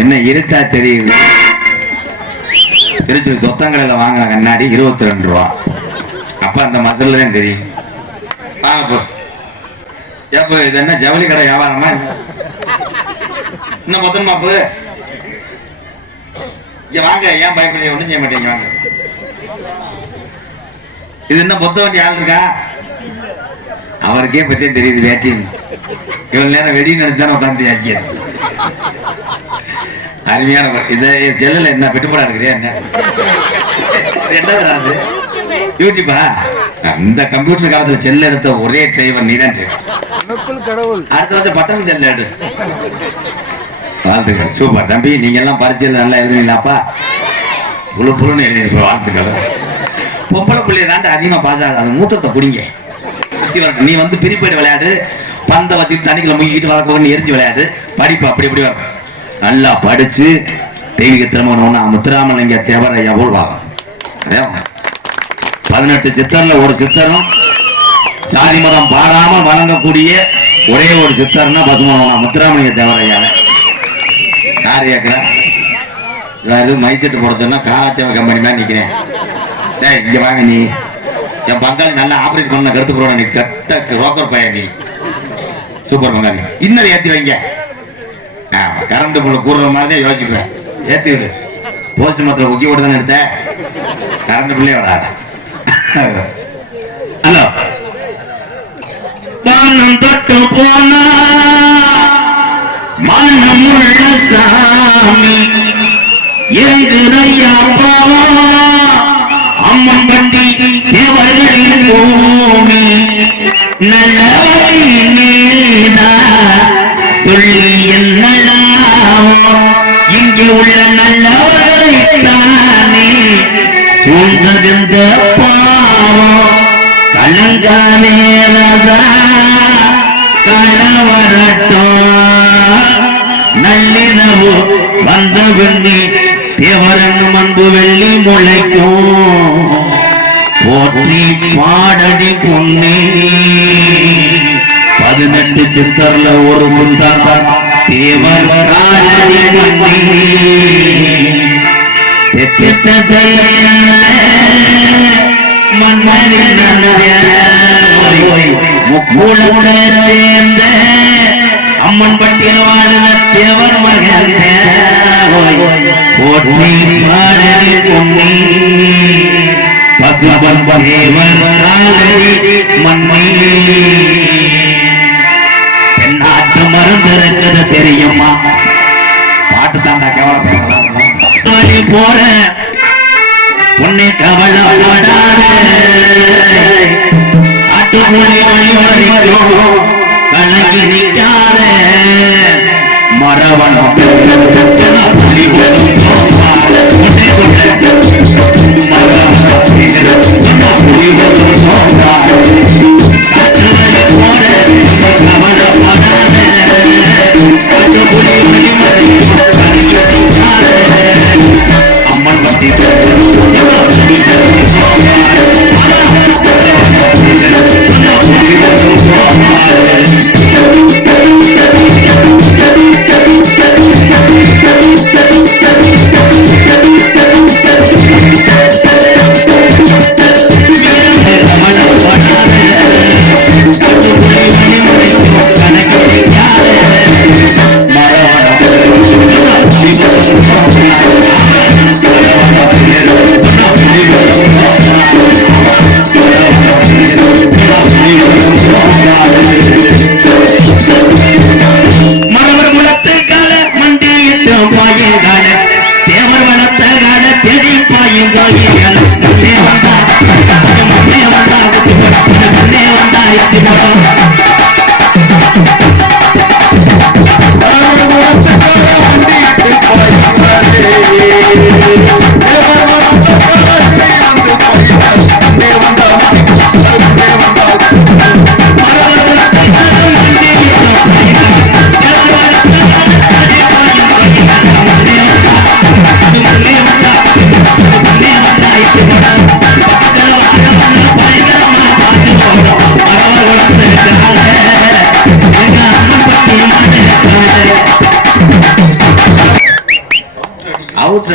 என்ன இருட்டா தெரியுது. திருச்சி தொத்தங்கடையில வாங்கின கண்ணாடி 22 ரூபா. அப்ப அந்த மசல்ல தான் தெரியும். ஏப்போ இது என்ன ஜவுளி கடை வியாபாரமா? இன்னும் மொத்தமா போ இங்க வாங்க. ஏன் பயப்பட ஒண்ணும் செய்ய மாட்டீங்க வாங்க. இது என்ன பொத்த வண்டி ஆள் இருக்கா? அவருக்கே பத்தி தெரியுது. வேட்டின் இவ்வளவு நேரம் வெடி நடத்தான உட்காந்து ஆக்கியது. அருமையான இதை செல்லுல என்ன பெட்டுப்படா இருக்கிறியா? என்ன என்னது யூடியூப்பா? இந்த கம்ப்யூட்டர் காலத்துல செல்ல எடுத்த ஒரே டிரைவர் நீதான் டிரைவர். அடுத்த வருஷம் பட்டன் செல்ல எடு. வாழ்த்துக்கள். சூப்பர் தம்பி. நீங்க எல்லாம் பரிச்சையில் நல்லா எழுதுவீங்களாப்பா? புழு புழுன்னு எழுதி. வாழ்த்துக்கள். பொம்பளை பிள்ளைய தாண்டி அதிகமா பாஸ் ஆகுது. அது மூத்தத்தை பிடிங்க. நீ வந்து பிரிப்பேடு விளையாடு. பந்தை வச்சு தண்ணிக்குள்ள முக்கிட்டு வளர்க்க எரிஞ்சு விளையாடு. படிப்பு அப்படி இப்படி வரும். நல்லா படிச்சு தெய்வீக திறமை முத்துராமலிங்க தேவர் ஐயா போல் வாங்க. 18 சித்தர்ல ஒரு சித்தரும் சாதி மதம் பாடாம வணங்கக்கூடிய ஒரே ஒரு சித்தர்னா பசுமன் முத்துராமலிங்க தேவர் ஐயா. யார் கேட்கிற? மைசெட்டு போட சொன்னா காலாச்சேவ கம்பெனி மாதிரி நிக்கிறேன். இங்க வாங்க. நீ என் பங்காளி நல்லா ஆபரேட் பண்ண கருத்து போட. நீ கட்ட ரோக்கர் பையன். நீ சூப்பர் பங்காளி. இன்னொரு ஏத்தி வைங்க. கரண்ட் போல கூடுற மாதிரி தான் யோசிக்கிறேன். ஏத்தி விடு. போஸ்ட் மரத்தில் ஒக்கி போட்டு தானே எடுத்த. கரண்ட் பிள்ளையே வராது. ஹலோ. பானம் தொட்டு போனா மனமுள்ள சாமி எங்குதையா பாவா அம்மன் பட்டி தேவர்களின் பூமி நல்லவழி நீதா சொல்லி என்னலாமோ இங்கே உள்ள நல்லவர்களை தானே சூழ்ந்ததிந்த பாவம் கலங்கானே ராஜா களவரட்டும் நல்லிரவு வந்த வெள்ளி தேவரன் அன்பு வெள்ளி முளைக்கும் போற்றி பாடடி பொன்னே 18 சித்தர்ல ஒரு சுந்தர் தேவர் காலடி மண்ணி எத்திட்ட மன்மரின் முக்கூலத்தை சேர்ந்த அம்மன் பட்டியல் வாழ்ந்த தேவர் மகன் போற்றி பாடடி பொன்னி பசுபன் தேவர் காலடி மண்ணி நாட்டு மருந்து இருக்குது தெரியுமா? பாட்டு தாண்டா கவலை போற உன்னை கவலைப்படாத காட்டுக்குள்ளே வழிவரைக்கும் கலங்கி நிற்காத மரவணம் புலி அம்மன் பத்தி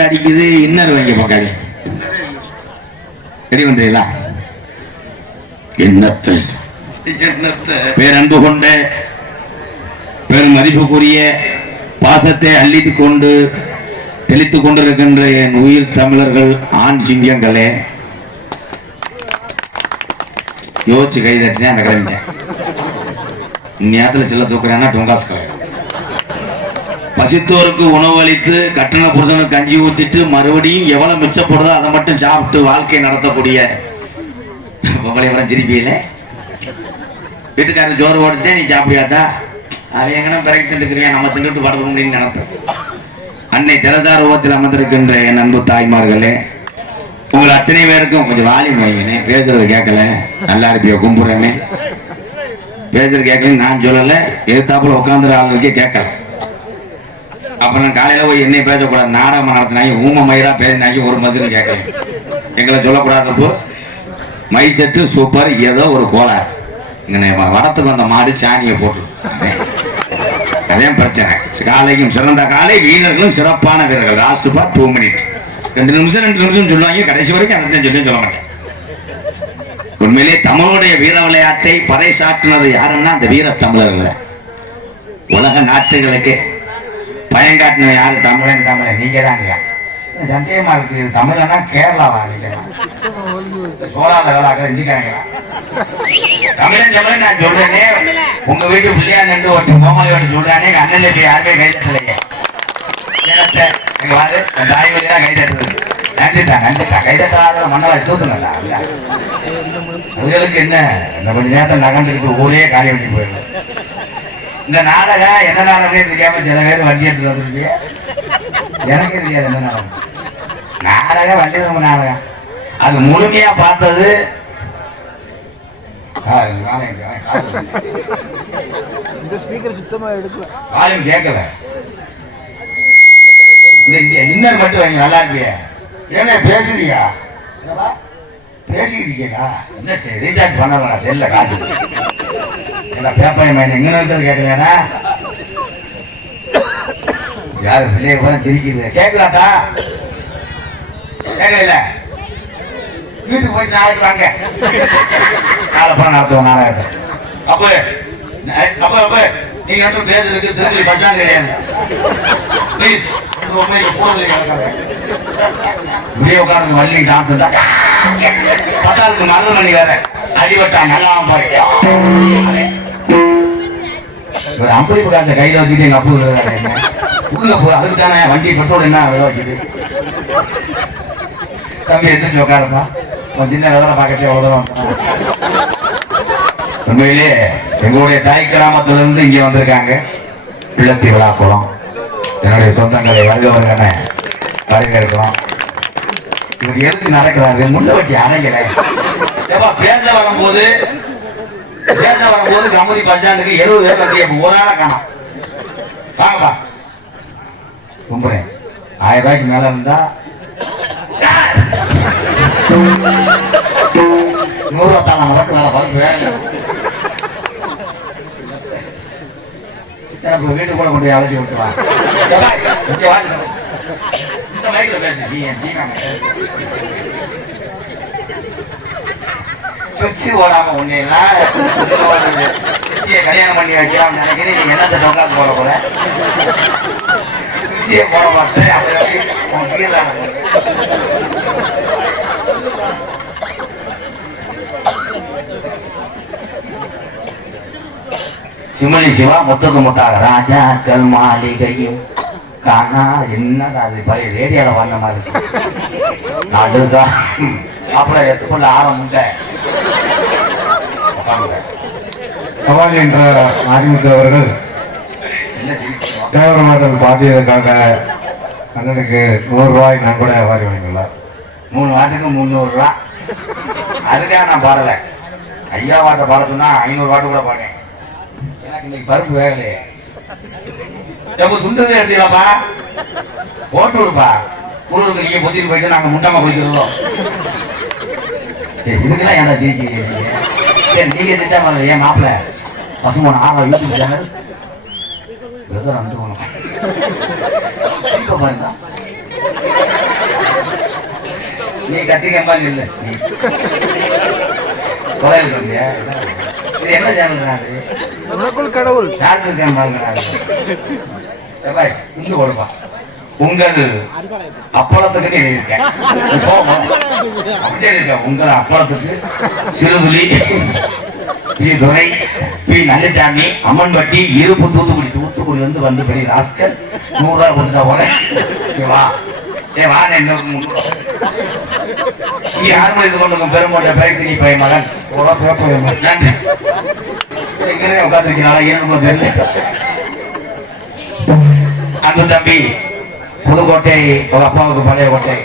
அடிக்குது. இன்னர் வைங்க பக்காடி ரெடி பண்றீங்களா? என்னத்தை பேரன்பு கொண்ட பெரும் மதிப்புக்குரிய பாசத்தை அள்ளித்துக் கொண்டு தெளித்துக் கொண்டிருக்கின்ற என் உயிர் தமிழர்கள், ஆண் சிங்கங்களே, யோசிச்சு கை தட்டினேன். அந்த கிளம்பிட்டேன். நேரத்தில் சில தூக்குறேன்னா டொங்காஸ் கலை. பசித்தோருக்கு உணவு அளித்து கட்டண புருஷனுக்கு கஞ்சி ஊத்திட்டு மறுபடியும் எவ்வளவு மிச்சப்படுதோ அதை மட்டும் சாப்பிட்டு வாழ்க்கை நடத்தக்கூடிய பொம்பளை வர திருப்பியில வீட்டுக்காரன் ஜோறு ஓடுத்தே நீ சாப்பிடியாதா, அவன் எங்கன்னா பிறகு திண்டுக்கிறியா, நம்ம திண்டுட்டு படுக்க முடியும்னு நினைப்பேன். அன்னை தெரசா ரூபத்தில் அமர்ந்திருக்கின்ற என் அன்பு தாய்மார்களே, உங்களை அத்தனை பேருக்கும் கொஞ்சம் வாலியம் வைங்கண்ணே. பேசுறது கேட்கல, நல்லா இருப்பியோ கும்புறேன்னு. பேசுறது கேட்கலன்னு நான் சொல்லலை, எதிர்த்தாப்புல உட்காந்துற ஆளுக்கே கேட்கல. அப்புறம் காலையில போய் என்னை பேசக்கூடாது, நாடகம் நடத்தினாங்க, ஊம மயிரா பேசினாங்க, ஒரு மசுன்னு கேட்கல. எங்களை சொல்லக்கூடாதப்போ மை செட்டு சூப்பர், ஏதோ ஒரு கோளாறு. வடத்துக்கு வந்த மாடு சாணியை போட்டு அதே பிரச்சனை. காலைக்கும் சிறந்த காலை, வீரர்களும் சிறப்பான வீரர்கள். லாஸ்ட் பார் 2 மினிட், 2 நிமிஷம் சொல்லுவாங்க. கடைசி வரைக்கும் அதை சொல்ல மாட்டேன். உண்மையிலே தமிழுடைய வீர விளையாட்டை பறைசாற்றினது யாருன்னா அந்த வீர தமிழர்கள். உலக நாட்டுகளுக்கு பயங்காட்டின யாரு? தமிழன். தமிழன் நீங்க தாங்க. சந்தேகமா இருக்கு, தமிழனா கேரளாவா? நீங்க சோழால வேளாக்க இந்திக்காங்களா? தமிழன் தமிழன் நான் சொல்றேனே. உங்க வீட்டு பிள்ளையா நின்று ஒரு கோமாளி ஓட்டு சொல்றானே, எங்க அண்ணன் தம்பி யாருமே கை தட்டலையே. எங்க வாரு தாய் வழி தான் கை தட்டுறது. நன்றிதான் நன்றிதான். கை தட்டாத மண்ணவா தூத்துங்களா? அவங்களுக்கு என்ன, இந்த கொஞ்ச நேரத்தை நகர்ந்துட்டு ஊரே காலி வண்டி போயிடும். இந்த நாடகம் என்ன நாடகமே தெரியாம சில பேர் வண்டி எடுத்து வந்துருக்கு. எனக்கு தெரியாது என்ன நாடகம். நாடகம் வண்டி நாடகம் அது முழுமையா பார்த்தது வால்யூம் கேட்கல. இன்னர் மட்டும் வாங்கி நல்லா இருப்பிய. ஏன்னா பேசுறியா? பேசிக்கிட்டு இருக்கா? என்ன சரி ரீசார்ஜ் பண்ணலாம் செல்ல காசு பேப்பர் எங்க இருக்கிறது கேட்கலன்னா யாரு பிள்ளைய போல சிரிக்குது. கேட்கலாட்டா? கேட்கல. வீட்டுக்கு போயிட்டு நாளைக்கு வாங்க, நாளைப்பா நடத்துவோம் நாளாயிரம். அப்ப அப்ப நீங்க மட்டும் பேசுறதுக்கு திருச்சி பஸ் ஸ்டாண்ட் கிடையாது. ப்ளீஸ் போறது இப்படியே உட்காந்து வள்ளி டாக்டர் பத்தாருக்கு மருதமணி வேற அடிபட்டா நல்லா பாரு. அப்படி அந்த கையில வச்சுட்டு எங்க அப்பா உள்ள போ. அதுக்கு தானே வண்டி பெட்ரோல் என்ன விலை வச்சுது. தம்பி எடுத்துச்சு உட்காருப்பா, சின்ன வேலை பார்க்கறதே உதவும். உண்மையிலே எங்களுடைய தாய் கிராமத்திலிருந்து இங்க வந்திருக்காங்க. பிள்ளத்தி விழாக்குளம் என்னுடைய சொந்தங்களை வருகவர்கான வரவேற்கிறோம். இவர் எதுக்கு நடக்கிறாரு? முன்னவட்டி அணைகளை பேச வரும்போது கமுதி பஸ் ஸ்டாண்டுக்கு 70 பேர் வந்து ஒரு ஆளை காணும். வாங்கப்பா கும்புறேன். 1000 ரூபாய்க்கு மேல இருந்தா 100 மதக்கு மேல பழக்கு வேலை. எனக்கு வீட்டுக்கு கூட கொண்டு அழைச்சி விட்டுவாங்க. இந்த மைக்கில் பேசு. சுச்சி ஓடாம ஒண்ணு எல்லாம் கல்யாணம் பண்ணி வைக்கலாம் நினைக்கிறேன். நீங்க என்னத்தை டொங்காசு போட போல சுச்சியை போட மாட்டேன். சிமலி சிவா முத்துக்கு முத்தாக ராஜாக்கள் மாளிகையும் காணா. என்னடா அது பழைய ரேடியோல வந்த மாதிரி இருக்கு. அதுதான் அப்புறம் எடுத்துக்கொள்ள ஆரம்பிங்க. சவால் என்ற ஆதிமுக அவர்கள் தேவர மாற்றம் பாட்டியதற்காக அண்ணனுக்கு 100 ரூபாய் நான் கூட வாரி வாங்கியுள்ளார். 3 வாட்டுக்கு 300 ரூபா. அதுக்காக நான் பாடல. ஐயா வாட்டை பாடத்துனா 500 வாட்டு கூட பாடேன். எனக்கு இன்னைக்கு பருப்பு வேகலையே. எப்போ துண்டதே எடுத்தீங்களாப்பா? போட்டு விடுப்பா. குழுவுக்கு நீங்க பொத்திட்டு போயிட்டு நாங்க முட்டாம போய்க்கிறோம். இதுக்கெல்லாம் ஏன்டா ஜெயிக்கிறீங்க? நீங்க செஞ்சா மாதிரி ஏன் மாப்பிள்ள பசுமோன யூடியூப் சேனல் பாருங்க. நீ கத்திக்கம்பா இல்ல கோயிலுக்கு வந்தியா? இது என்ன சேனல்? உனக்குள் கடவுள் இங்க கொடுப்பா. உங்கள் அப்பளத்துக்கு இருக்கேன் உங்கள் அப்பளத்துக்கு சிறுதுளி பி துரை பி நல்லசாமி அம்மன்பட்டி இருப்பு தூத்துக்குடி வந்து பெரிய ராஸ்கர் 100 ரூபாய் கொடுத்தா போல வா வா நீ யாரும் இது கொண்டு பெருமோட்ட பேருக்கு நீ பையன் மகன் நன்றி உட்காந்துருக்கீங்களா ஏன்னு தெரியல. அன்பு தம்பி புதுக்கோட்டை உங்க அப்பாவுக்கு பழைய கோட்டை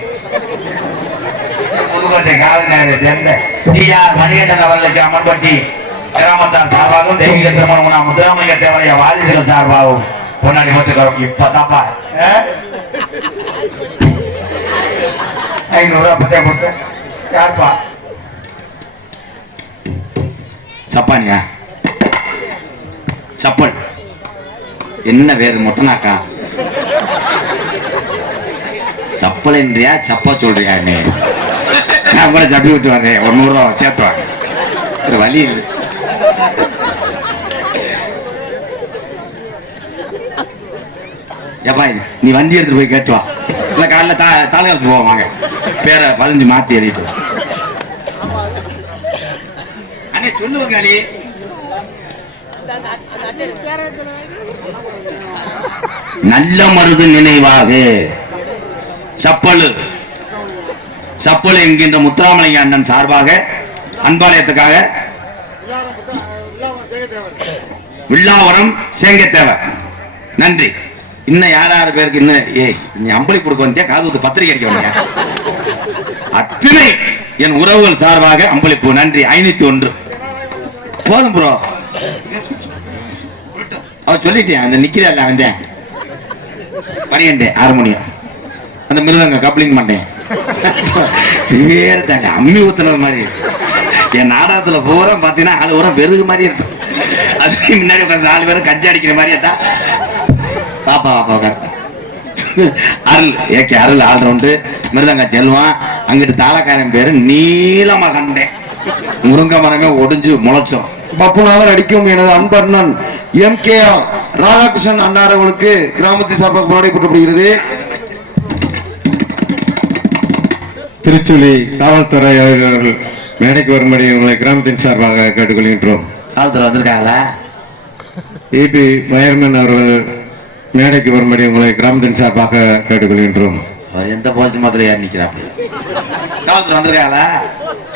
புதுக்கோட்டை காவல் நேரம் சேர்ந்த டிஆர் மணிகண்டன் அவர்களுக்கு அம்மன்பட்டி கிராமத்தார் சார்பாகவும் தெய்வீக திருமணம் முத்துராமலிங்க தேவரைய வாரிசுகள் சார்பாகவும் பொன்னாடி மொத்துக்கிறோம். இப்ப தாப்பா 500 ரூபாய் பத்தியா கொடுத்து யாருப்பா சப்பானியா சப்பல் என்ன வேறு மொட்டனாக்கா சப்பல் என்றியா சப்பா சொல்றியா? நீ நான் கூட சப்பி விட்டு வந்தேன். 100 ரூபா சேர்த்து வாங்க வழி இல்லை. எப்பா நீ வண்டி எடுத்துட்டு போய் கேட்டு வா. இல்ல காலைல தாலுகாவுக்கு போவாங்க பேரை 15 மாத்தி எழுதிட்டு அண்ணே சொல்லுவாங்க. அடி நல்ல மருது நினைவாக சப்பலு என்கின்ற முத்துராமலிங்க அண்ணன் சார்பாக அன்பாலயத்துக்காக வில்லாவரம் சேங்கத்தேவர் நன்றி. இன்னும் யார் பேருக்கு இன்னும் நீ அம்பளி கொடுக்க வந்தியா காது பத்திரிகை அடிக்க வந்தியா? அத்தனை என் உறவுகள் சார்பாக அம்பளிப்பு நன்றி. 501 போதும் ப்ரோ. அவர் சொல்லிட்டேன் அந்த நிக்கிறல்ல வந்தேன் பணியண்டேன் ஹார்மோனியம் அந்த மிருதங்க கப்ளிங் மாட்டேன் வேற தாங்க அம்மி ஊத்துன மாதிரி என் நாடகத்துல பூரா பாத்தீங்கன்னா ஆளு பூரா பெருகு மாதிரி இருக்கும். அதுக்கு முன்னாடி 4 பேரும் கஞ்சி அடிக்கிற மாதிரி ஏட்டா பாப்பா அருள் ஏகே அருள் ஆல்ரவுண்டு மிருதங்க செல்வான். அங்கிட்டு தாளக்காரன் பேரு நீளமா கண்டேன். முருங்கை மரமே ஒடிஞ்சு முளைச்சோம். பப்புனாவர் அடிக்கும் எனது அன்பண்ணன் MK ராதாகிருஷ்ணன் அன்னார் அவர்களுக்கு கிராமத்தின் சார்பாக போராடி போட்டப்படுகிறது. திருச்சுழி காவல்துறை அவர்கள் மேடைக்கு வரும்படி உங்களை கிராமத்தின் சார்பாக கேட்டுக்கொள்கின்றோம். காவல்துறை வந்திருக்காங்களா? EP மயர்மன் அவர்கள் மேடைக்கு வரும்படி உங்களை கிராமத்தின் சார்பாக கேட்டுக்கொள்கின்றோம். அவர் எந்த போஸ்ட் மாத்திரம் யார் நிக்கிறாங்க? காவல்துறை வந்திருக்காங்களா?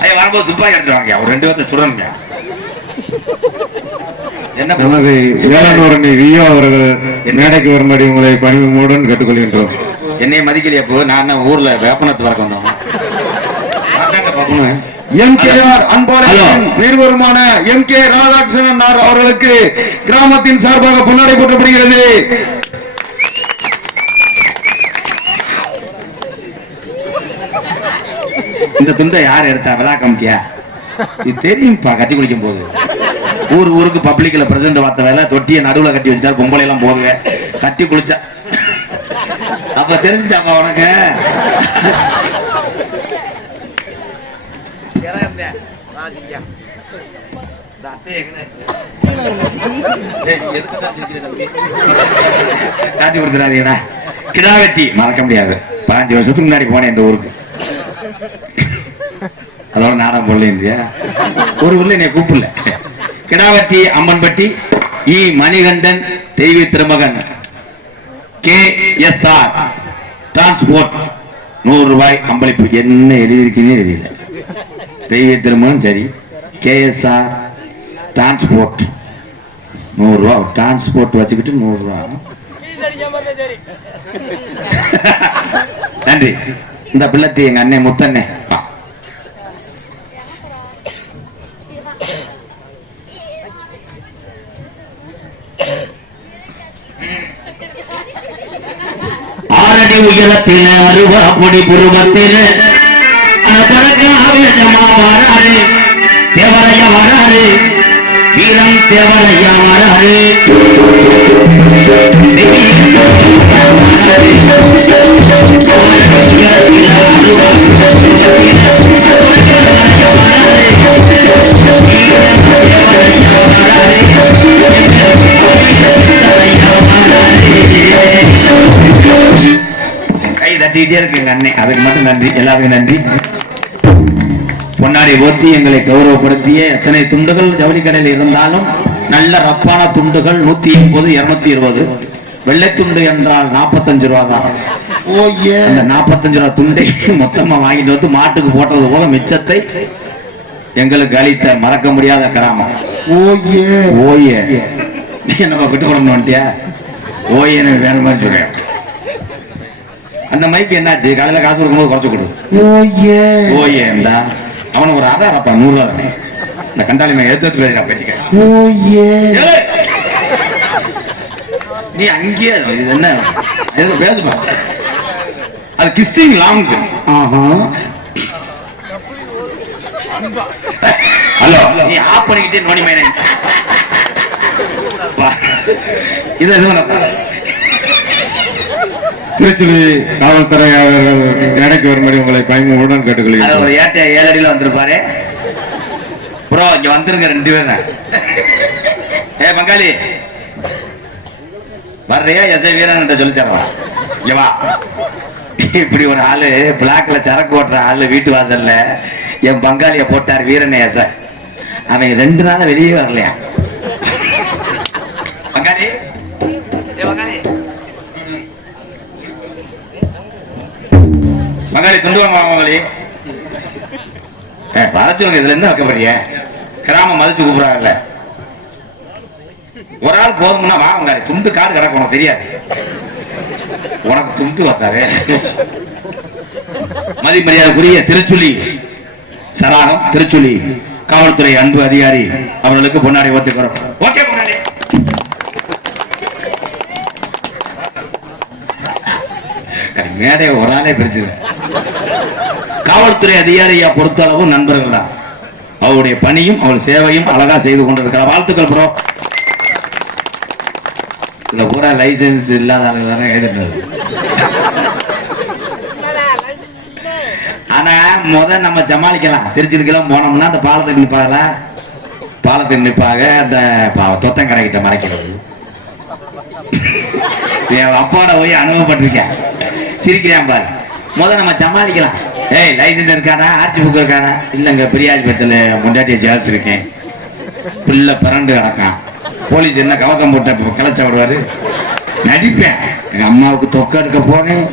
ஐயா வரும்போது துப்பாக்கி எடுத்துருவாங்க. ஒரு 2 பேர்த்த சுடணுங்க. நமது வேளாண்மை ரியா அவர்கள் மேடைக்கு வரும்படி உங்களை பணிவுடன் கேட்டுக்கொள்கின்றோம். என்னைய மதிக்கலையா? போ நான் ஊர்ல வேப்பனத்து வரக்க வந்தோம். MKR அன்பாளரின் நிறுவனமான MK ராதாகிருஷ்ணன் அவர்களுக்கு கிராமத்தின் சார்பாக பொன்னாடை போற்றப்படுகிறது. இந்த துண்டை யார் எடுத்தா? விழா கமிட்டியா? இது தெரியும்பா. கட்டி குளிக்கும் போது ஊருக்கு பப்ளிக்ல பிரசிடண்ட் வார்த்த வேலை தொட்டிய நடுவுல கட்டி வச்சுட்டா பொம்பளை எல்லாம் போதுங்க கட்டி குளிச்சா அப்ப தெரிஞ்சுச்சாப்பா உனக்கு? காட்சி கொடுத்துறாதீங்கடா. கிடாவெட்டி மறக்க முடியாது. 15 வருஷத்துக்கு முன்னாடி போனேன் இந்த ஊருக்கு. அதோட நாடகம் போடல இல்லையா? ஒரு ஊர்ல என்னை கூப்பிடல. கிடாவட்டி அம்மன்பட்டி இ மணிகண்டன் தெய்வீக திருமகன் KSR டிரான்ஸ்போர்ட் 100 ரூபாய் அம்பளிப்பு. என்ன எழுதியிருக்கீங்கன்னு தெரியல. தெய்வீக திருமகன் சரி. KSR டிரான்ஸ்போர்ட் 100 ரூபா. டிரான்ஸ்போர்ட் வச்சுக்கிட்டு 100 ரூபா. நன்றி. இந்த பிள்ளத்தி எங்க அண்ணன் முத்தண்ணே. ஆரடி உயரத்தில் அருவா பொடி புருவத்தில் வராரு தேவரையா வராரு வீரம் தேவரையா வராரு தட்டிக்கிட்டே இருக்கு எங்க அண்ணன், அதுக்கு மட்டும் நன்றி, எல்லாருக்கும் நன்றி. பொன்னாடி ஓத்தி எங்களை கௌரவப்படுத்திய எத்தனை துண்டுகள் ஜவுளி கடையில் இருந்தாலும் நல்ல ரப்பான துண்டுகள் 180, 220. வெள்ளை துண்டு என்றால் 45 ரூபா தான். அந்த 45 ரூபா துண்டை மொத்தமா வாங்கிட்டு வந்து மாட்டுக்கு போட்டது போக மிச்சத்தை எங்களுக்கு அளித்த மறக்க முடியாத கிராமம். ஓயே நம்ம விட்டு கொடுக்கணும் வந்துட்டியா? ஓயேன்னு வேற மாதிரி சொல்றேன். அந்த மைக்கு என்னாச்சு? காலையில காசு கொடுக்கும்போது குறைச்சு கொடு. ஓயே இருந்தா அவனுக்கு ஒரு ஆதாரப்பா 100 ரூபா தானே. இந்த கண்டாளி நான் எடுத்து பேசுறா பேச்சுக்க. நீ அங்கேயே இது என்ன எதுவும் பேசுமா? அது கிறிஸ்டின் லாங். ஹலோ, நீ ஆஃப் பண்ணிக்கிட்டே நோடி மேனே. இது எதுவும் திருச்சுழி காவல்துறை அவர்கள் எனக்கு வரும்படி உங்களை பயமுடன் கேட்டுக்கொள்கிறேன். ஒரு 7 அடியில் வந்திருப்பாரு ப்ரோ. இங்க வந்துருங்க 2 பேர். ஏ பங்காளி வர்றியா? எஸ்ஐ வீரன் சொல்லி தரவா? இங்க வா. இப்படி ஒரு ஆளு பிளாக்ல சரக்கு ஓட்டுற ஆளு வீட்டு வாசல்ல என் பங்காளிய போட்டார் வீரன் எஸ்ஐ. அவன் 2 நாள் வெளியே வரலையா? பங்காளி மகாளி துண்டு வாங்க மகாளி. வரைச்சவங்க இதுல என்ன வைக்கப்படுறிய? கிராமம் மதிச்சு கூப்பிடுறாங்கல்ல. ஒரு ஆள் போதும்னா வா மகாளி. துண்டு காடு கிடக்கு, உனக்கு தெரியாது. உனக்கு துண்டு வந்தாரு. மதிமரியாதைக்குரிய திருச்சுழி சராகம் திருச்சுழி காவல்துறை அன்பு அதிகாரி அவர்களுக்கு பொன்னாடை ஓத்துக்கிறோம். ஓகே பொன்னாடை. மேடைய ஒரு ஆளே பிரிச்சிரு. காவல்துறை அதிகாரியா பொறுத்த அளவு நண்பர்கள் தான். அவருடைய பணியும் அவள் சேவையும் அழகா செய்து கொண்டிருக்கிறார். வாழ்த்துக்கள் ப்ரோ. இதுல பூரா லைசன்ஸ் இல்லாத எழுதிட்டு. ஆனா நம்ம சமாளிக்கலாம். திருச்சிக்கெல்லாம் போனோம்னா அந்த பாலத்துக்கு நிற்பாங்க, பாலத்துக்கு நிற்பாங்க. அந்த தொத்தம் கடைக்கிட்ட மறைக்கிறது. என் அப்பாவோட போய் அனுபவப்பட்டிருக்கேன். சிரிக்கிறான் பாரு. நம்ம சமாளிக்கலாம். ஏய் லைசன்ஸ் இருக்கானா? ஆர்ச்சி புக் இருக்கானா? இல்லைங்க பெரியாதிபத்தில முண்டாட்டியை சேர்த்துருக்கேன். பிள்ளை பிறண்டு கிடக்கான். போலீஸ் என்ன கவக்கம் போட்ட கிளச்ச விடுவாரு. நடிப்பேன். எங்க அம்மாவுக்கு தொக்க எடுக்க போனேன்.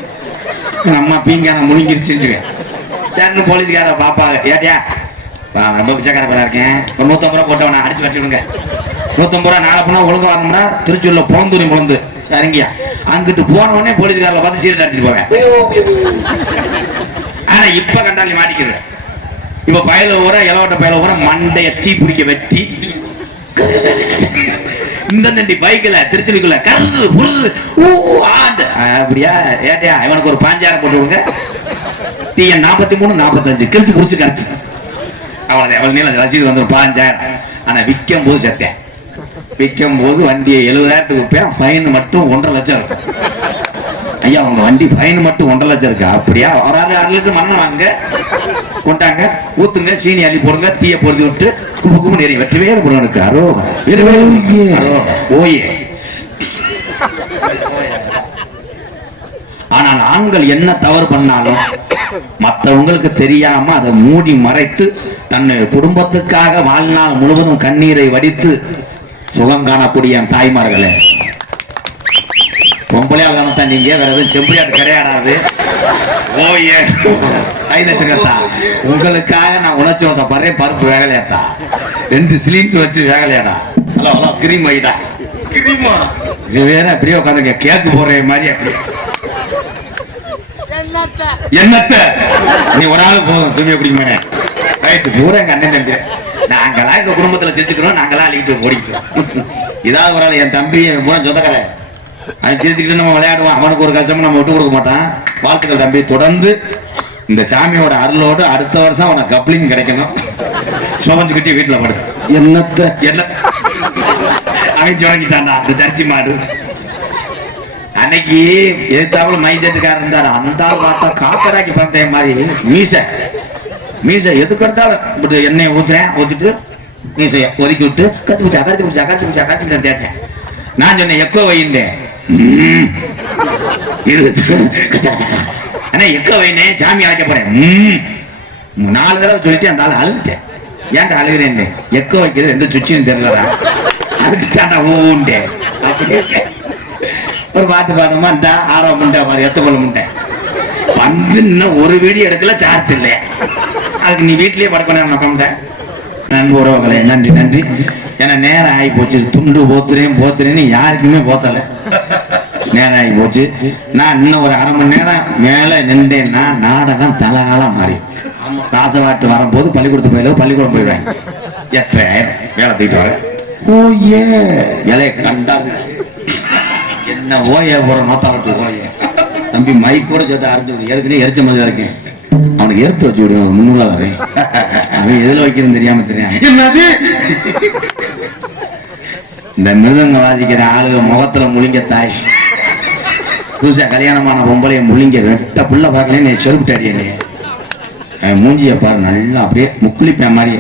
எங்க அம்மா பீங்கான முழுங்கிருச்சுருவேன். சரின்னு போலீஸ்கார பாப்பாங்க. ஏட்டியா ரொம்ப பிச்சைக்கார பேரா இருக்கேன், ஒரு 150 ரூபா போட்டவனா அடிச்சு வச்சு விடுங்க. 150 ரூபா நாளை போனா ஒழுங்கு வரணும்னா திருச்சூர்ல புலந்துரி முழந்து சரிங்கயா. அங்கிட்டு போன உடனே போலீஸ்காரில் பார்த்து சீரட் அடிச்சுட்டு போவேன். ஆனா இப்ப கண்டாலி மாட்டிக்கிறது. இப்ப பயல ஊற இளவட்ட பயல ஊற மண்டைய தீ பிடிக்க வெட்டி இந்த தண்டி பைக்கில் திருச்சிக்குள்ள கலந்து அப்படியா? ஏட்டியா இவனுக்கு ஒரு 5000 போட்டு விடுங்க. தீய 43 45 கிழிச்சு புடிச்சு கிடச்சு அவ்வளவு. எவ்வளவு நீளம் ரசீது வந்து 5000. ஆனா விற்கும் போது செத்தேன். விற்கும் போது வண்டியை 70,000க்கு விற்பேன். ஃபைன் மட்டும் 1.5 லட்சம் இருக்கும். ஐயா உங்க வண்டி ஃபைன் மட்டும் 1.5 லட்சம் இருக்கு. அப்படியா? ஒரு 6 லிட்டர் மண்ணம் வாங்க கொண்டாங்க, ஊத்துங்க, சீனி அள்ளி போடுங்க, தீய பொறுத்து விட்டு கும்பு கும்பு நெறி வெற்றி புறனுக்கு அரோ ஓயே. ஆனால் ஆண்கள் என்ன தவறு பண்ணாலும் மற்றவங்களுக்கு தெரியாம அதை மூடி மறைத்து தன்னை குடும்பத்துக்காக வாழ்நாள் முழுவதும் கண்ணீரை வடித்து சுகம் காணக்கூடிய தாய்மார்களே, பொம்பளையால் காணத்தான் நீங்க வேற எதுவும் செம்பியாட்டு கிடையாடாது. ஓயே கைதட்டுங்கத்தா. உங்களுக்காக நான் உணர்ச்சி வசப்படுறேன். பருப்பு வேகலையாத்தா, 2 சிலிண்டர் வச்சு வேகலையாடா. ஹலோ ஹலோ கிரீம் வைடா. கிரீமா வேற அப்படியே உட்காந்துங்க கேக்கு போடுற மாதிரி. அப்படி என்னத்த நீ ஒரு ஆள் போதும் தூய்மை பிடிக்குமே. ரைட்டு பூரா எங்க அண்ணன் தம்பி நாங்களா எங்க குடும்பத்துல சிரிச்சுக்கிறோம். நாங்களா அழிக்கிட்டு ஓடிக்கிறோம். இதாவது ஒரு ஆள் என் தம்பி பூரா சொந்தக்கார அவன் சிரிச்சுக்கிட்டு நம்ம விளையாடுவான். அவனுக்கு ஒரு கஷ்டமும் நம்ம விட்டு கொடுக்க மாட்டான். வாழ்த்துக்கள் தம்பி. தொடர்ந்து இந்த சாமியோட அருளோடு அடுத்த வருஷம் உனக்கு கப்ளிங் கிடைக்கணும். சுமஞ்சுக்கிட்டே வீட்டுல படுது. என்னத்த என்ன அவன் சுவங்கிட்டான்டா இந்த சர்ச்சி மாடு. அன்னைக்கு எதிர்த்தாப்புல மைசெட்டுக்காரர் இருந்தாரு. அந்த ஆள் பார்த்தா காக்கராக்கி பிறந்த மாதிரி மீசை எதுக்கு எடுத்தாலும் எண்ணெயை ஊத்திட்டு மீசைய ஒதுக்கி விட்டு கரைச்சி பிடிச்சா தேத்தேன். நான் சொன்னேன் எக்கோ வைந்தேன். அண்ணா எக்க வைனே சாமி அழைக்க போறேன். 4 தடவை சொல்லிட்டு அந்த ஆள் அழுதுட்டேன். ஏன்டா அழுகிறேன்? எக்க வைக்கிறது எந்த சுச்சின்னு தெரியலடா, அதுக்கு தாண்டா ஊண்டே. ஒரு பாட்டு பாடமா இந்த 6 முண்டை மாதிரி எத்தப்பள்ள முண்டை வந்து இன்னும் ஒரு வீடியோ எடுக்கல, சார்ஜ் இல்லை. அதுக்கு நீ வீட்லயே படுக்கணும் நோக்கம்ட்டேன். நண்பு உறவுகளே, நன்றி நன்றி. ஏன்னா நேரம் ஆகி போச்சு. துண்டு போத்துறேன்னு யாருக்குமே போத்தலை. நேரம் ஆகி போச்சு. நான் இன்னும் ஒரு 1/2 மணி நேரம் மேல நின்றேன்னா நாடகம் தலகாலம் மாறி. ராசவாட்டு வரும்போது பள்ளிக்கூடம் போயிடுவேன். எப்ப வேலை தூக்கிட்டு வரேன். ஓயே இலைய கண்டாங்க என்ன ஓய போற நோத்தாவட்டு ஓய தம்பி மைக் கூட சேர்த்து அரைஞ்சு ஏற்கனவே எரிச்ச மாதிரி இருக்கேன். அவனுக்கு எடுத்து வச்சு விடுவேன். 300 தரேன். அவன் எதுல வைக்கிறேன்னு தெரியாம தெரியும். என்னது இந்த மிருதங்க வாசிக்கிற ஆளுக முகத்துல முழிங்க தாய். புதுசா கல்யாணமான பொம்பளைய முழிங்க ரெட்ட புள்ள பார்க்கல நீ செருப்பு அடியே. மூஞ்சிய பாரு நல்லா அப்படியே முக்குளிப்பேன் மாதிரி.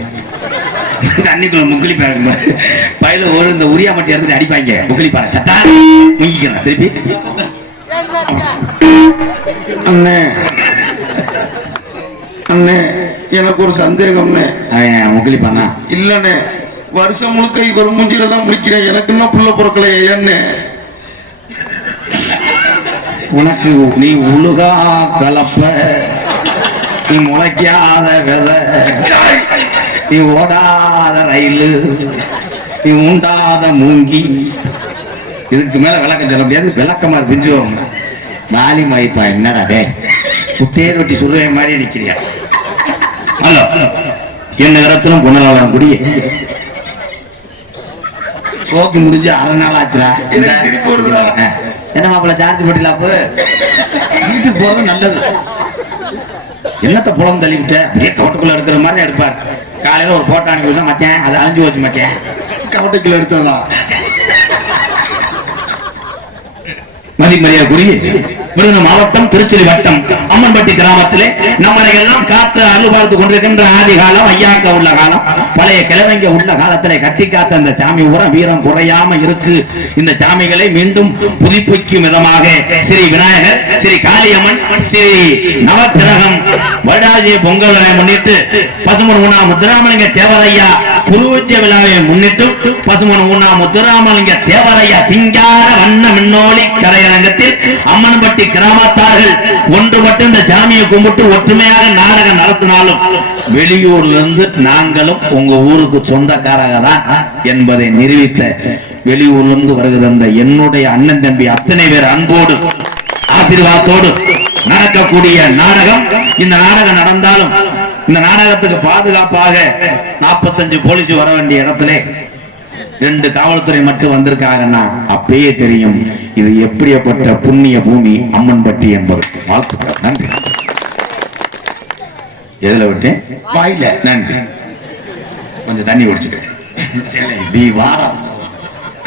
தண்ணிக்குள்ள முக்குளிப்பா இருக்கு பயில ஒரு இந்த உரியா மட்டி எடுத்துட்டு அடிப்பாங்க. முக்குளிப்பாரு சட்டா முங்கிக்கிறேன் திருப்பி. அண்ணே அண்ணே எனக்கு ஒரு சந்தேகம்ண்ணே. அவன் முக்குளிப்பானா? இல்லண்ணே, வருஷம் முழுக்க இவர் மூஞ்சில தான் முடிக்கிறேன். எனக்கு இன்னும் புள்ள பொறுக்கலையே என்ன? உனக்கு நீ உழுகா கலப்ப, நீ முளைக்காத விதை, நீ ஓடாத ரயிலு, நீ உண்டாத மூங்கி. இதுக்கு மேல விளக்கம் சொல்ல முடியாது. விளக்கமா பிஞ்சுவோம். நாளி மாய்ப்பா என்னடா டே குட்டேர் வெட்டி சொல்லுவேன் மாதிரி நிக்கிறியா? ஹலோ என்ன நேரத்திலும் பொண்ணலாம் குடி சோக்கு முடிஞ்சு 1/2 நாள் ஆச்சுடா. என்ன மாப்பிள்ள சார்ஜ் போட்டிலாப்பு வீட்டுக்கு போறது நல்லது. என்னத்தை புலம் தள்ளி விட்ட அப்படியே கவட்டுக்குள்ள எடுக்கிற மாதிரி எடுப்பார். காலையில ஒரு போட்டோ அனுப்பி விட்டா மச்சேன் அது அழிஞ்சு போச்சு மச்சேன். கவட்டுக்குள்ள எடுத்ததா மதிமரியா குடி விருதுநகர் மாவட்டம் திருச்சிரி வட்டம் அம்மன்பட்டி கிராமத்திலே நம்மளை எல்லாம் காத்து அருள்பார்த்து கொண்டிருக்கின்ற ஆதி காலம் ஐயாக்க உள்ள காலம் பழைய கிழவங்க உள்ள காலத்திலே கட்டி காத்த அந்த சாமி ஊர வீரம் குறையாம இருக்கு. இந்த சாமிகளை மீண்டும் புதுப்பிக்கும் விதமாக ஸ்ரீ விநாயகர், ஸ்ரீ காளியம்மன், ஸ்ரீ நவக்கிரகம் வருடாஜி பொங்கலை முன்னிட்டு பசுமன் ஊனா முத்துராமலிங்க தேவரையா குருவுச்ச விழாவை முன்னிட்டு பசுமன் ஊனா முத்துராமலிங்க தேவரையா சிங்கார வண்ண மின்னோலி கரையரங்கத்தில் அம்மன்பட்டி கிராமத்தார்கள் ஒன்றுபட்டு இந்த சாமியை கும்பிட்டு ஒற்றுமையாக நாடகம் நடத்தினாலும் வெளியூர்ல இருந்து நாங்களும் உங்க ஊருக்கு சொந்தக்காரங்க தான் என்பதை நிரூபித்த வெளியூர்ல இருந்து வருகிற என்னுடைய அண்ணன் தம்பி அத்தனை பேர் அன்போடு ஆசீர்வாதத்தோடு நடக்கக்கூடிய நாடகம். இந்த நாடகம் நடந்தாலும் இந்த நாடகத்துக்கு பாதுகாப்பாக 45 போலீஸ் வர வேண்டிய இடத்துல 2 காவல்துறை மட்டும் வந்திருக்காங்கன்னா அப்பயே தெரியும் இது எப்படிப்பட்ட புண்ணிய பூமி அம்மன்பட்டி என்பது. வாழ்த்துக்கள். நன்றி. எதுல விட்டேன்? வாயில. நன்றி. கொஞ்சம் தண்ணி குடிச்சுக்க.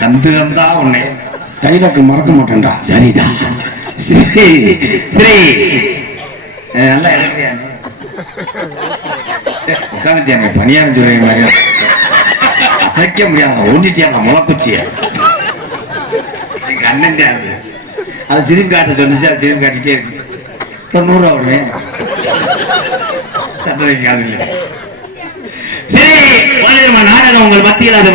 கந்து கந்தா உன்னை டைலாக் மறக்க மாட்டேன்டா. சரிடா. சரி சரி நல்லா இருக்கியா? உட்காந்துட்டியா? பணியார சொல்ற மாதிரி அசைக்க முடியாத ஒன்றிட்டியா முளக்குச்சிய அண்ணன் அது சிரிப்பு காட்ட சொன்னிச்சு. அது சிரிப்பு காட்டிட்டே இருக்கு. 90 ரூபா விடுவே சட்டத்தை காசு இல்லை. சரி நாடகம் உங்கள் மத்தியில் அதை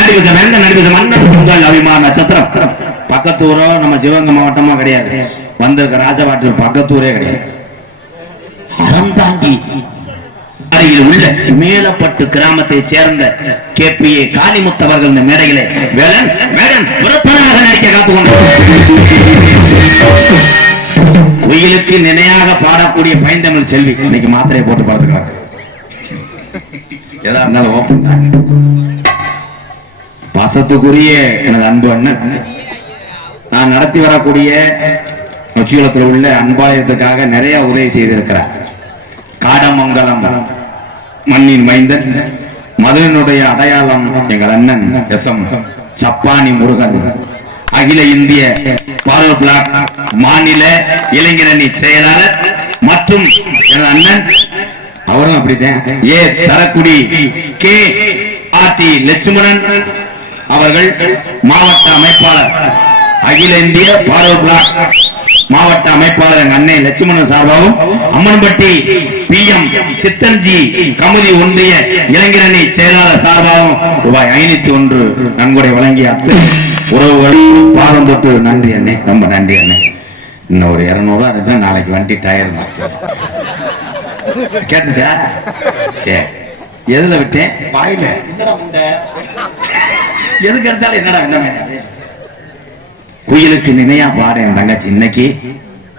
நடிபசம் எந்த நடிபசம் மன்னன் உங்கள் அபிமான நட்சத்திரம். பக்கத்தூரோ நம்ம சிவகங்கை மாவட்டமோ கிடையாது. வந்திருக்க ராஜபாட்டில் பக்கத்தூரே கிடையாது. அறந்தாங்கி அருகில் உள்ள மேலப்பட்டு கிராமத்தை சேர்ந்த KPA காளிமுத்து அவர்கள் இந்த மேடையிலே வேலன் வேலன் புறத்தனாக நடிக்க காத்துக்கொண்டார். உயிலுக்கு நினையாக பாடக்கூடிய பைந்தமிழ் செல்வி இன்னைக்கு மாத்திரையை போட்டு பார்த்துக்கிறாங்க. எதா இருந்தாலும் ஓப்பன் தான். பாசத்துக்குரிய எனது அன்பு அண்ணன் நான் நடத்தி வரக்கூடிய உச்சிகுளத்தில் உள்ள அன்பாலயத்துக்காக நிறைய உதவி செய்திருக்கிறார். காடமங்கலம் மண்ணின் மைந்தன் மதுரனுடைய அடையாளம் எங்கள் அண்ணன் SM சப்பானி முருகன் அகில இந்திய பார்வர்ட் பிளாக் மாநில இளைஞரணி செயலாளர் மற்றும் எனது அண்ணன் அவரும் அப்படித்தான் தரக்குடி KRT லட்சுமணன் அவர்கள் மாவட்ட அமைப்பாளர் அகில இந்திய பார்வர்ட் பிளாக் மாவட்ட அமைப்பாளர் எங்க அன்னை லட்சுமணன் சார்பாகவும் அம்மன்பட்டி PM சித்தன்ஜி கமுதி ஒன்றிய இளைஞரணி செயலாளர் சார்பாகவும் ரூபாய் 501 நன்கொடை வழங்கிய அத்தனை உறவுகள் பாதம் தொட்டு நன்றி அண்ணே, ரொம்ப நன்றி அண்ணே. இன்னும் ஒரு 200 ரூபா இருந்தா நாளைக்கு வண்டி டயர் கேட்டுச்சா? சரி, எதுல விட்டேன்? வாயில எதுக்கு எடுத்தாலும் என்னடா என்ன குயிலுக்கு நினையா பாட என் தங்கச்சி இன்னைக்கு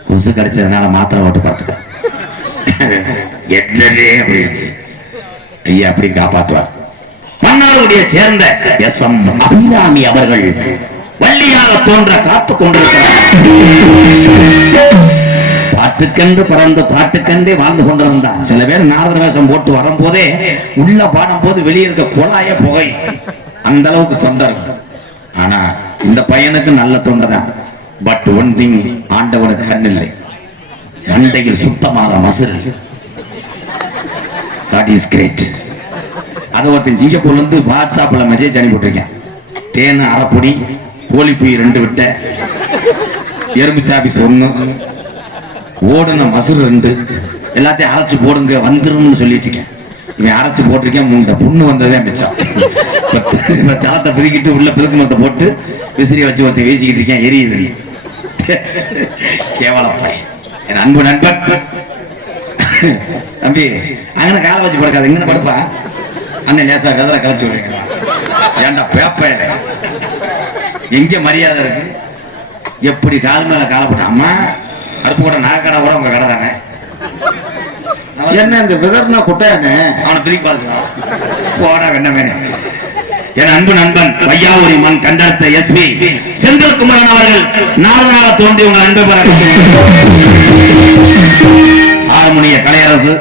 கொசு கடிச்சதுனால மாத்திரை ஓட்டு பார்த்துக்க எட்டே அப்படிச்சு. ஐயா அப்படி காப்பாற்றுவார். மன்னாருடைய சேர்ந்த SM அபிராமி அவர்கள் வள்ளியாக தோன்ற காத்துக் கொண்டிருக்கிறார். பாட்டுக்கென்று பறந்து பாட்டுக்கென்றே வாழ்ந்து கொண்டிருந்தார். சில பேர் நாரத வேஷம் போட்டு வரும்போதே உள்ள பாடும் போது வெளியே இருக்க குழாய புகை அந்த அளவுக்கு தொண்டை இருக்கும். ஆனா இந்த பையனுக்கு நல்ல தொண்டை தான். பட் ஒன் திங், ஆண்டவனுக்கு கண் இல்லை, மண்டையில் சுத்தமாக மசுறு. God is great. அது ஒருத்தன் சிங்கப்பூர்ல இருந்து வாட்ஸ்அப்ல மெசேஜ் அனுப்பி விட்டுருக்கேன். தேன் அரைப்பொடி, கோழிப்பூய் 2 விட்ட, எறும்பு சாப்பிஸ் 1, ஓடுன மசுறு 2, எல்லாத்தையும் அரைச்சு போடுங்க வந்துரும்னு சொல்லிட்டு இருக்கேன். இவன் அரைச்சு போட்டிருக்கேன். 3 புண்ணு வந்ததே மிச்சம். சாலத்தை பிரிக்கிட்டு உள்ள பிதுக்கு மரத்தை போட்டு விசிறியை வச்சு ஒருத்த வீசிக்கிட்டு இருக்கேன், எரியுது. கேவலப்பாய். என் அன்பு நண்பன் தம்பி, அங்கே காலை வச்சு படுக்காது, இங்கே படுப்பா. அண்ணன் லேசா கதரை கலைச்சு விடுங்க. ஏன்டா பேப்ப எங்க மரியாதை இருக்கு? எப்படி கால் மேல காலை போட்ட அம்மா அடுப்பு கூட நான் கடை கூட உங்க கடை தானே. என்ன இந்த விதர்னா குட்டையானே அவனை பிரிக்க பார்த்துக்கலாம் போடா வெண்ணமே. என் அன்பு நண்பன் வையாவூரி மண் கண்டெடுத்த SP செந்தில்குமரன் அவர்கள் நாளாக தோன்றி உங்கள் அன்பு பெற ஹார்மோனிய கலையரசு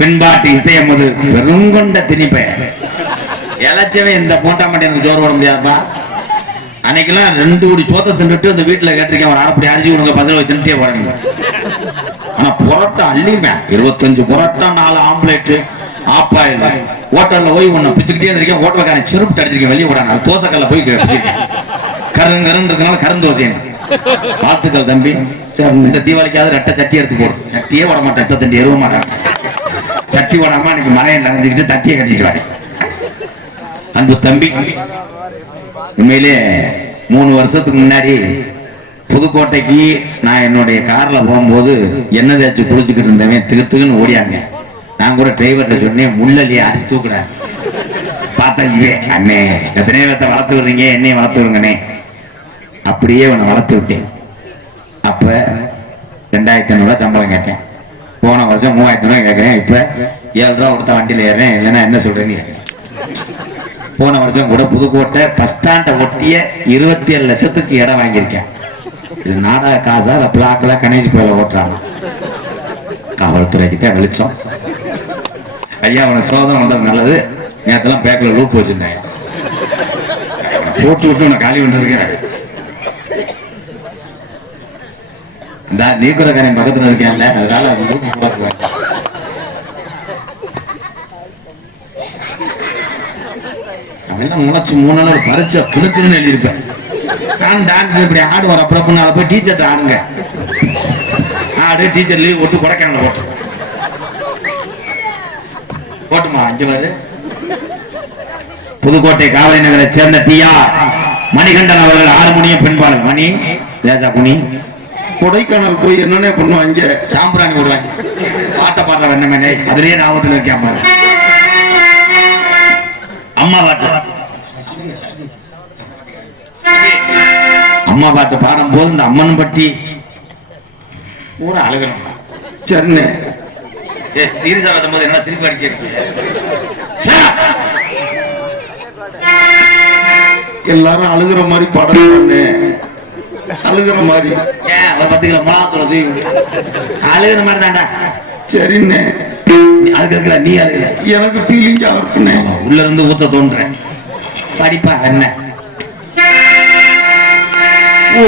பின்பாட்டு இசையமது பெருங்கொண்ட திணிப்பை இழைச்சவே இந்த போட்டா மட்டும் எனக்கு ஜோர் போட முடியாதுப்பா. அன்னைக்கெல்லாம் 2 கோடி சோத்தை தின்னுட்டு இந்த வீட்டுல கேட்டிருக்கேன், ஒரு அரைப்படி அரிசி உங்க பசங்களை தின்னுட்டே போறீங்க. ஆனா புரோட்டா அள்ளிமே 25 புரோட்டா 4 ஆம்லேட் ஆப்பாயில் ஹோட்டல்ல போய் ஒன்னு பிச்சுக்கிட்டே இருக்கேன். ஹோட்டல்காரன் செருப்பு அடிச்சிருக்கேன், வெளியே விடாங்க. அது தோசைக்கல்ல போய் பிச்சுருக்கேன். கருங்கருன்னு இருக்கனால கருந்தோசை. வாழ்த்துக்கள் தம்பி. இந்த தீபாவளிக்காவது ரெட்டை சட்டி எடுத்து போடும். சட்டியே விட மாட்டேன், 8 எருவ மாட்டேன். சட்டி விடாம இன்னைக்கு மலையை நனைஞ்சுக்கிட்டு தட்டியை கட்டிட்டு வரேன். அன்பு தம்பி, உண்மையிலே 3 வருஷத்துக்கு முன்னாடி புதுக்கோட்டைக்கு நான் என்னுடைய கார்ல போகும்போது என்ன தேய்ச்சி குளிச்சுக்கிட்டு இருந்தவன் திகுத்துக்குன்னு ஓடியாங்க. நான் கூட டிரைவர்ல சொன்னேன், முள்ளலியை அடிச்சு தூக்குறேன். பார்த்தா இவே அண்ணே எத்தனை பேர்த்த வளர்த்து விடுறீங்க, என்னையும் வளர்த்து விடுங்கண்ணே. அப்படியே உன்னை வளர்த்து விட்டேன். அப்ப 2500 ரூபாய் சம்பளம் கேட்டேன். போன வருஷம் 3000 ரூபாய் கேட்கிறேன். இப்ப 7 ரூபா கொடுத்த வண்டியில ஏறேன். இல்லைன்னா என்ன சொல்றேன்னு கேட்கிறேன். போன வருஷம் கூட புதுக்கோட்டை பஸ் ஸ்டாண்டை ஒட்டிய 27 லட்சத்துக்கு இடம் வாங்கியிருக்கேன். இது நாடக காசா இல்ல பிளாக்ல கணேஷ் போல ஓட்டுறாங்க. காவல்துறைக்கு தான் வெளிச்சம். ஐயா உன சோதனை வந்தது நல்லது. நேரத்தெல்லாம் பேக்கில் லூப் வச்சிருந்தேன், போட்டு விட்டு உன்னை காலி பண்ணிருக்கேன். இந்த நீக்குறக்காரன் பக்கத்துல இருக்கேன்ல, அதனால அவெல்லாம் முளைச்சு 3 நாள் பறிச்ச கிணுக்குன்னு எழுதியிருப்பேன். நான் டான்ஸ் இப்படி ஆடுவார். அப்புறம் அதை போய் டீச்சர்ட்ட ஆடுங்க, ஆடு. டீச்சர் லீவ் போட்டு கொடைக்கானல போட்டு போட்டுமா. அஞ்சு பேரு புதுக்கோட்டை காவலை நகரை சேர்ந்த TR மணிகண்டன் அவர்கள் ஹார்மோனிய பெண்பாளர். மணி லேசா குனி. கொடைக்கானல் போய் என்னென்ன பண்ணுவாங்க, சாம்பிராணி விடுவாங்க, பாட்ட பாடுற வெண்ணமே. அதுலயே ஞாபகத்தில் இருக்கேன் பாரு. அம்மா பாட்டு, அம்மா பாட்டு பாடும் போது இந்த அம்மன் பட்டி பூரா அழுகணும். சரிண்ணே. சீரியஸா பேசும்போது என்ன சிரிப்பு அடிக்க எல்லாரும் அழுகுற மாதிரி பாடணும். அழுகுற மாதிரி ஏன் ஒரு 10 கிலோ மிளகாத்தூள் அழுகுற மாதிரி தான்டா. சரிண்ணே. அதுக்கு இருக்கிற நீ அழுகுற, எனக்கு ஃபீலிங்கா இருக்குண்ணே. உள்ள இருந்து ஊத்த தோன்றேன். படிப்பா என்ன ஓ